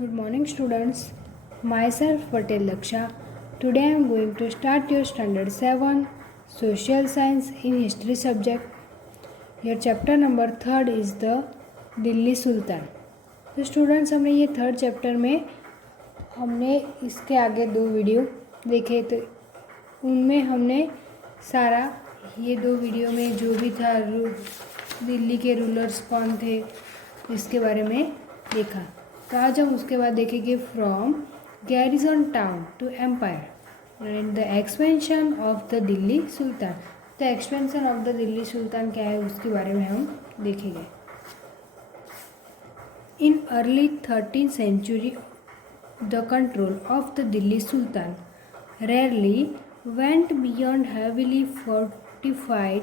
Good morning, students. Myself Patel Laksha. Today I am going to start your Standard 7 Social Science in History subject. Your chapter number 3 is the Delhi sultan. तो students हमने ये third chapter में हमने इसके आगे 2 video देखे, तो उनमें हमने सारा ये 2 वीडियो में जो भी था दिल्ली के रूलर्स कौन थे इसके बारे में देखा. तो आज हम उसके बाद देखेंगे from garrison town to empire and the expansion of the Delhi sultan. तो expansion of the Delhi sultan क्या है उसके बारे में हम देखेंगे. In early 13th century the control of the Delhi Sultan rarely went beyond heavily fortified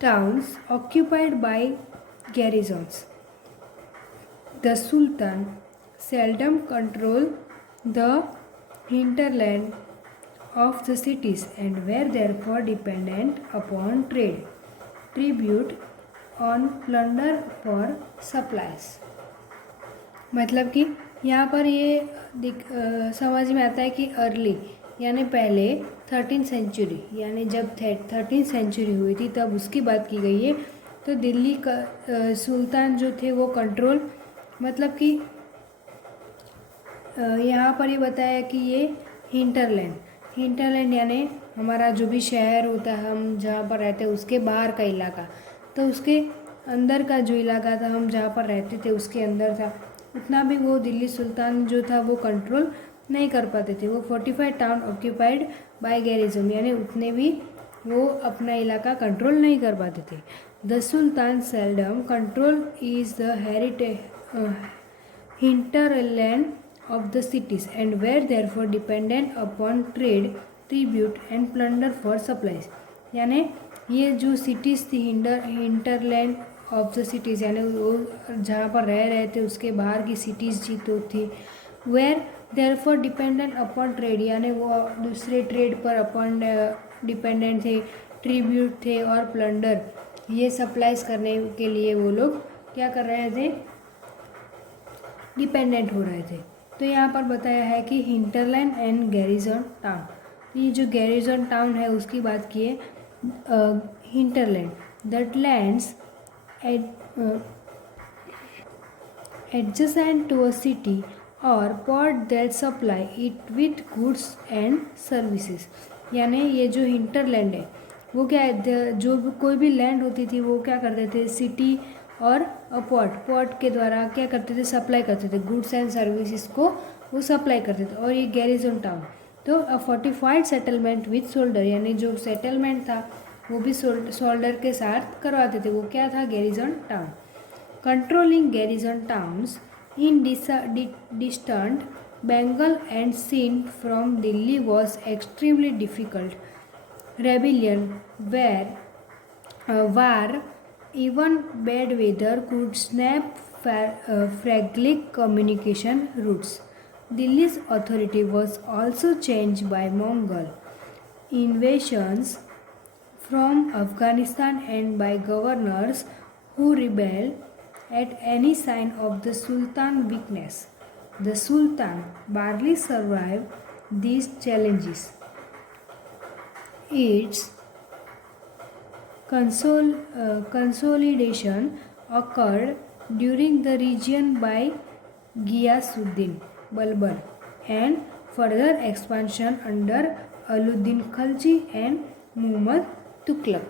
towns occupied by garrisons. The Sultan seldom controlled the hinterland of the cities and were therefore dependent upon trade, tribute, on plunder for supplies. मतलब कि यहाँ पर ये समझ में आता है कि अर्ली यानी पहले 13th सेंचुरी यानी जब 13th सेंचुरी हुई थी तब उसकी बात की गई है. तो दिल्ली का सुल्तान जो थे वो कंट्रोल मतलब कि यहाँ पर ये बताया कि ये हिंटरलैंड यानी हमारा जो भी शहर होता है हम जहाँ पर रहते हैं उसके बाहर का इलाका, तो उसके अंदर का जो इलाका था हम जहाँ पर रहते थे उसके अंदर था, उतना भी वो दिल्ली सुल्तान जो था वो कंट्रोल नहीं कर पाते थे. वो 45 टाउन ऑक्यूपाइड बाय गैरिजन यानी उतने भी वो अपना इलाका कंट्रोल नहीं कर पाते थे. The sultan seldom control is the hinterland of the cities and were therefore dependent upon trade, tribute and plunder for supplies. यानी ये जो सिटीज़ थी हिंटरलैंड ऑफ द सिटीज़ यानी वो जहाँ पर रह रहे थे उसके बाहर की सिटीज़ जी तो थी. Where therefore dependent upon trade यानी वो दूसरे ट्रेड पर अपन डिपेंडेंट थे, ट्रिब्यूट थे और प्लंडर ये सप्लाइज करने के लिए वो लोग क्या कर रहे थे, डिपेंडेंट हो रहे थे. तो यहाँ पर बताया है कि हिंटरलैंड एंड गैरिजन टाउन. ये जो गैरिजन टाउन है उसकी बात की है. Hinterland that lands adjacent to a city or port that supply it with goods and services. यानी ये जो हिंटरलैंड है वो क्या है, जो कोई भी लैंड होती थी वो क्या करते थे सिटी और पोर्ट के द्वारा क्या करते थे, सप्लाई करते थे, गुड्स एंड सर्विसेज को वो सप्लाई करते थे. और ये गैरिजन टाउन तो अ फोर्टिफाइड सेटलमेंट विथ सोल्डर यानी जो सेटलमेंट था वो भी सोल्डर के साथ करवाते थे, वो क्या था, garrison town. Controlling garrison towns in distant Bengal and Sindh from Delhi was extremely difficult. Rebellion war even bad weather could snap fragile communication routes. Delhi's authority was also changed by Mongol invasions from Afghanistan and by governors who rebelled at any sign of the Sultan's weakness. The Sultan barely survived these challenges. Its consolidation occurred during the region by Ghiyasuddin Balban and further expansion under Aluddin Khalji and Muhammad Tughlaq.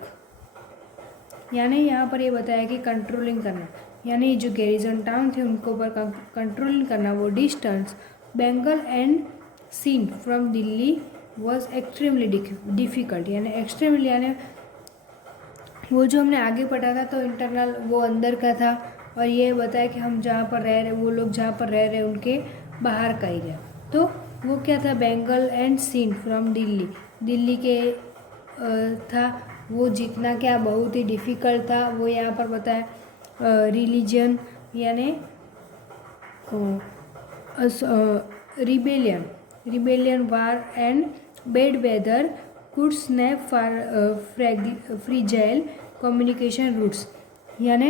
यानी यहाँ पर ये बताया कि controlling करना यानी जो garrison town थे उनको पर कंट्रोलिंग करना, वो distance Bengal and Sindh from Delhi was extremely difficult यानी एक्सट्रीमली यानी वो जो हमने आगे पढ़ा था तो इंटरनल वो अंदर का था, और ये बताया कि हम जहाँ पर रह रहे वो लोग जहाँ पर रह रहे उनके बाहर का एरिया. तो वो क्या था, बंगाल एंड सिंध फ्रॉम दिल्ली के था वो जितना क्या बहुत ही डिफ़िकल्ट था. वो यहाँ पर बताया रिलीजन यानी rebellion war and bad weather could snap fragile communication routes यानी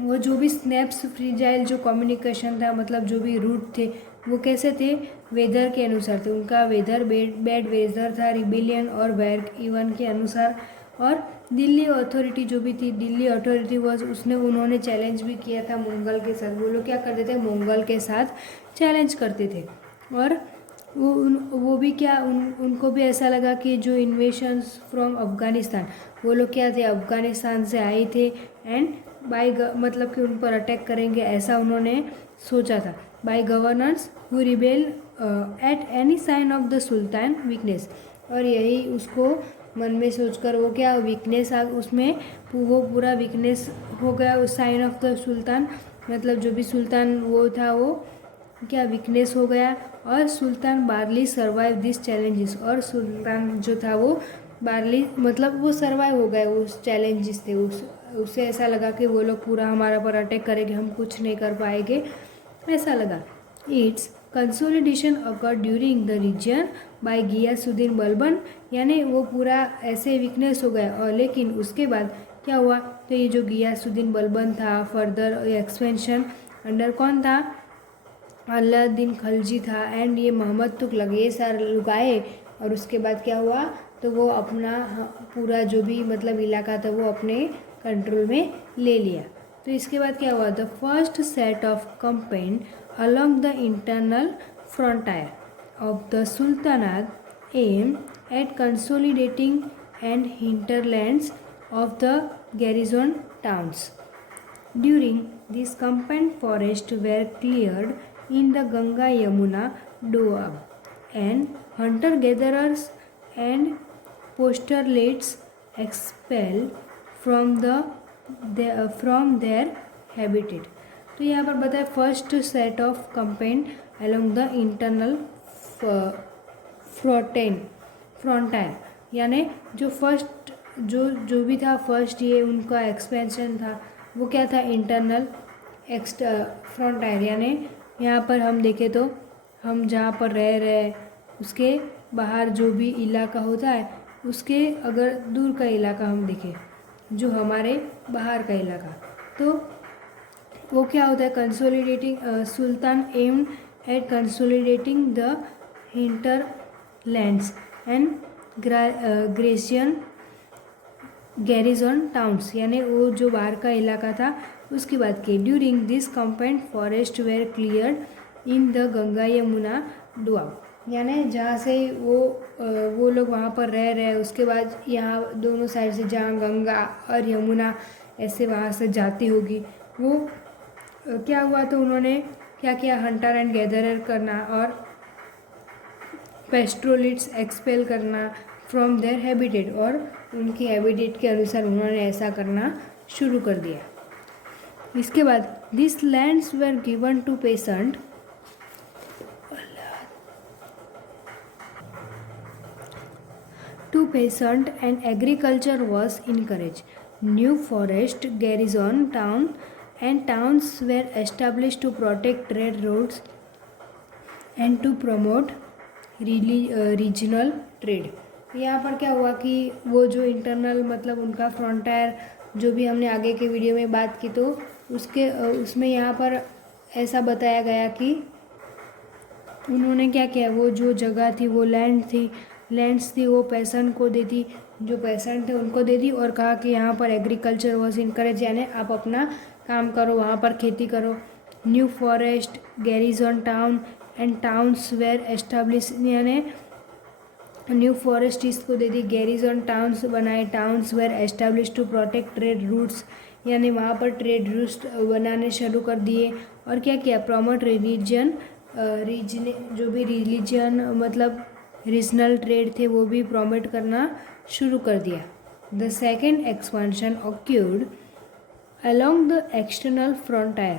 वो जो भी स्नैप्स फ्रीजाइल जो कम्युनिकेशन था, मतलब जो भी रूट थे वो कैसे थे, वेदर के अनुसार थे। उनका वेदर बैड वेदर था, रिबिलियन और वैर इवन के अनुसार। और दिल्ली अथॉरिटी जो भी थी, दिल्ली अथॉरिटी वॉज, उन्होंने चैलेंज भी किया था मंगल के साथ। वो लोग क्या करते थे, मंगल के साथ चैलेंज करते थे। और वो भी क्या, उनको भी ऐसा लगा कि जो इन्वेशंस फ्रॉम अफ़गानिस्तान, वो लोग क्या थे, अफ़गानिस्तान से आए थे एंड मतलब कि उन पर अटैक करेंगे, ऐसा उन्होंने सोचा था। By governors who rebel at any sign of the sultan weakness. और यही उसको मन में सोचकर वो क्या वीकनेस उसमें वो पूरा वीकनेस हो गया उस साइन ऑफ द सुल्तान, मतलब जो भी सुल्तान वो था वो क्या वीकनेस हो गया। और सुल्तान बारली सर्वाइव दिस चैलेंजेस, और सुल्तान जो था वो बारली मतलब वो सर्वाइव हो गए उस चैलेंजेस थे। उससे ऐसा लगा कि वो लोग पूरा हमारा पर अटैक करेंगे, हम कुछ नहीं कर पाएंगे, ऐसा लगा। It's consolidation occur during the region by Ghiyasuddin Balban, यानी वो पूरा ऐसे वीकनेस हो गया। और लेकिन उसके बाद क्या हुआ, तो ये जो गियासुद्दीन बलबन था, फर्दर एक्सपेंशन अंडर कौन था, अलाउद्दीन खलजी था एंड ये मोहम्मद तुगलक, ये सारे लोग आए। और उसके बाद क्या हुआ, तो वो अपना पूरा जो भी मतलब इलाका था वो अपने कंट्रोल में ले लिया। तो इसके बाद क्या हुआ, the first set of campaign along the internal frontier of the sultanate aimed at consolidating and hinterlands of the garrison towns. During this campaign, forests were cleared in the Ganga Yamuna Doab, and hunter-gatherers and postulates expelled from from their habitat. तो यहाँ पर बताए first set of campaign along the internal frontier, यानी जो first जो भी था first ये उनका एक्सपेंशन था वो क्या था, इंटरनल फ्रंटायर। यानी यहाँ पर हम देखें तो हम जहाँ पर रह रहे उसके बाहर जो भी इलाका होता है उसके अगर दूर का इलाका हम देखें, जो हमारे बाहर का इलाका, तो वो क्या होता है, consolidating sultan aim at consolidating the hinterlands and garrison garrison towns, यानी वो जो बाहर का इलाका था उसकी बात की। During this campaign forests were cleared in the Ganga Yamuna doab, यानी जहाँ से वो लोग वहाँ पर रह रहे उसके बाद यहाँ दोनों साइड से जहाँ गंगा और यमुना ऐसे वहाँ से जाती होगी वो क्या हुआ, तो उन्होंने क्या किया, हंटर एंड गैदरर करना और पेस्ट्रोलिट्स एक्सपेल करना फ्रॉम देयर हैबिटेट, और उनकी हैबिटेट के अनुसार उन्होंने ऐसा करना शुरू कर दिया। इसके बाद this lands were given to patient and agriculture was encouraged. New forest garrison town and towns were established to protect trade routes and to promote regional trade. यहाँ पर क्या हुआ कि वो जो इंटरनल मतलब उनका फ्रंटायर जो भी हमने आगे के वीडियो में बात की, तो उसमें यहाँ पर ऐसा बताया गया कि उन्होंने क्या किया, वो जो जगह थी वो लैंड्स थी वो पेशेंट को दे दी, जो पेशेंट थे उनको दे दी, और कहा कि यहाँ पर एग्रीकल्चर वॉज इनकरेज, यानी आप अपना काम करो, वहाँ पर खेती करो। New forest garrison town and towns were establish, यानी न्यू फॉरेस्ट इसको दे दी, गैरिजन टाउन्स बनाए, towns were establish to protect trade routes, यानी वहाँ पर ट्रेड रूट्स बनाने शुरू कर दिए। और क्या किया, प्रमोट रीजन जो भी रिलीजन मतलब रीजनल ट्रेड थे वो भी प्रमोट करना शुरू कर दिया। The second expansion occurred along the external frontier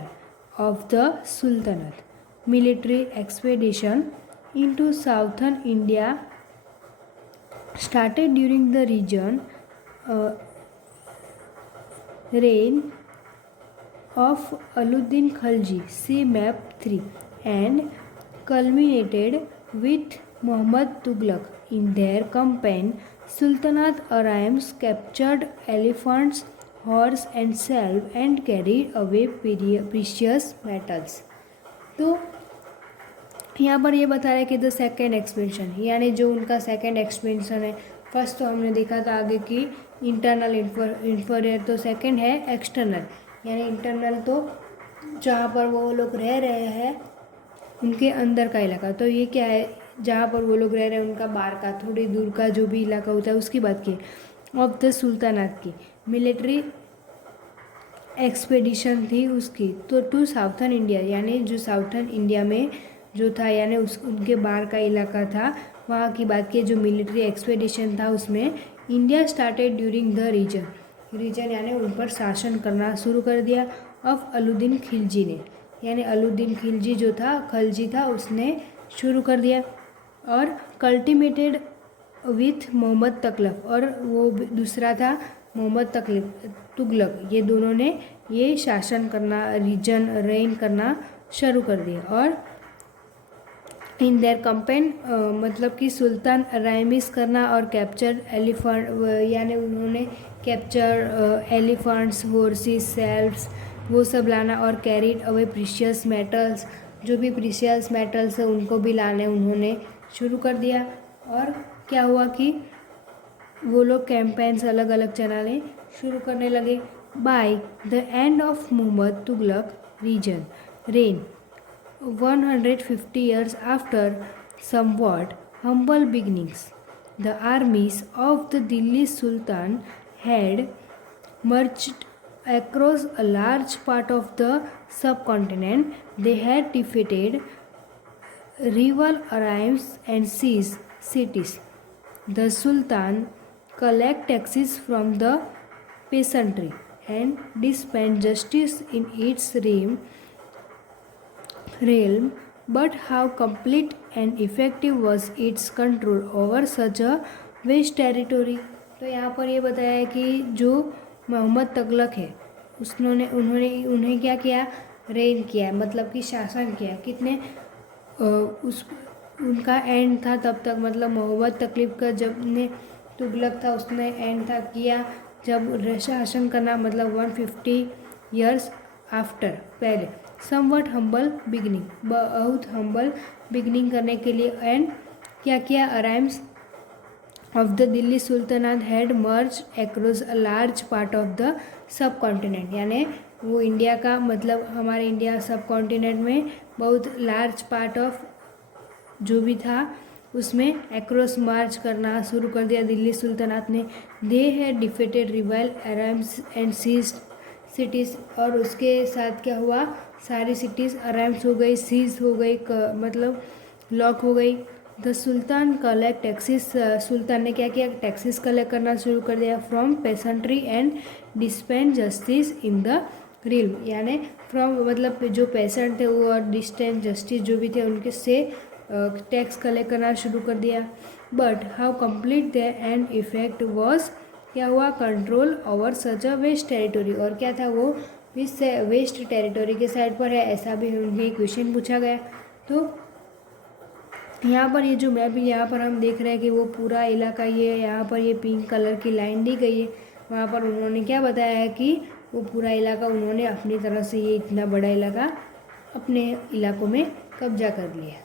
of the Sultanate. Military expedition into southern India started during the reign of Alauddin Khalji, see map 3, and culminated with Muhammad Tughlaq. In their campaign, Sultanate Araims captured elephants horse and self and carried away precious metals. तो यहाँ पर ये बता रहा है कि the second expansion, यानी जो उनका सेकेंड एक्सपेंशन है। फर्स्ट तो हमने देखा था आगे कि इंटरनल इंफीरियर, तो सेकेंड है एक्सटर्नल, यानी इंटरनल तो जहाँ पर वो लोग रह रहे हैं उनके अंदर का इलाका। तो ये क्या है, जहाँ पर वो लोग रह रहे हैं उनका बाहर का थोड़ी दूर का जो भी इलाका होता है उसकी बात की। ऑफ द सुल्तानात की मिलिट्री एक्सपेडिशन थी उसकी, तो टू साउथर्न इंडिया, यानी जो साउथर्न इंडिया में जो था, यानी उनके बाहर का इलाका था, वहाँ की बात की। जो मिलिट्री एक्सपेडिशन था उसमें India started during the region यानी उन पर शासन करना शुरू कर दिया ऑफ अलाउद्दीन खिलजी ने, यानी अलाउद्दीन खिलजी जो था, खलजी था, उसने शुरू कर दिया। और कल्टिमेटेड विथ मोहम्मद तगलक, और वो दूसरा था मोहम्मद तुगलक, ये दोनों ने ये शासन करना, रीजन रेन करना शुरू कर दिया। और इन देयर कंपेन मतलब कि सुल्तान राइमिस करना और कैप्चर एलिफेंट, यानी उन्होंने कैप्चर एलिफेंट्स, हॉर्सेस, सेल्फ्स, वो सब लाना। और कैरीड अवे प्रीशियस मेटल्स, जो भी प्रीशियस मेटल्स है उनको भी लाने उन्होंने शुरू कर दिया। और क्या हुआ कि वो लोग कैंपेन्स अलग अलग चलाने शुरू करने लगे। By the end of Mohammad Tughlaq region reign 150 years after somewhat humble beginnings, the armies of the Delhi Sultan had marched across a large part of the subcontinent. They had defeated rival armies and seized cities. The Sultan collected taxes from the peasantry and dispensed justice in its realm, but how complete and effective was its control over such a vast territory? तो यहाँ पर ये बताया है कि जो मोहम्मद तगलक है उन्हें क्या किया, रेन किया, मतलब कि शासन किया। कितने उस उनका एंड था तब तक, मतलब मोहम्मद तगलक का जब ने तुगलक था उसने एंड था किया जब शासन करना, मतलब 150 years आफ्टर, पहले। समवट हम्बल बिगनिंग, बहुत हम्बल बिगनिंग करने के लिए। एंड क्या किया, armies of the Delhi sultanate had marched across a large part of the subcontinent, यानी वो इंडिया का, मतलब हमारे इंडिया सब कॉन्टिनेंट में बहुत लार्ज पार्ट ऑफ जो भी था उसमें एक्रॉस मार्च करना शुरू कर दिया दिल्ली सुल्तानात ने। They had defeated rival armies and seized cities, और उसके साथ क्या हुआ, सारी सिटीज़ अराइम्स हो गई, सीज हो गई, मतलब लॉक हो गई। The sultan collect taxes, sultan ने क्या किया, टैक्सेस कलेक्ट करना शुरू कर दिया from peasantry and dispensed justice in the realm, यानी फ्रॉम मतलब जो पेसेंट थे वो और डिस्टेंट जस्टिस जो भी थे उनके से टैक्स कलेक्ट करना शुरू कर दिया। But how complete the and effect was, क्या हुआ, control over such a vast territory, और क्या था वो वेस्ट टेरिटोरी के साइड पर है, ऐसा भी उनके क्वेश्चन पूछा गया। तो यहाँ पर ये जो मैप यहाँ पर हम देख रहे हैं कि वो पूरा इलाका, ये यहाँ पर ये पिंक कलर की लाइन दी गई है, वहाँ पर उन्होंने क्या बताया है कि वो पूरा इलाका उन्होंने अपनी तरफ से, ये इतना बड़ा इलाका अपने इलाकों में कब्जा कर लिया।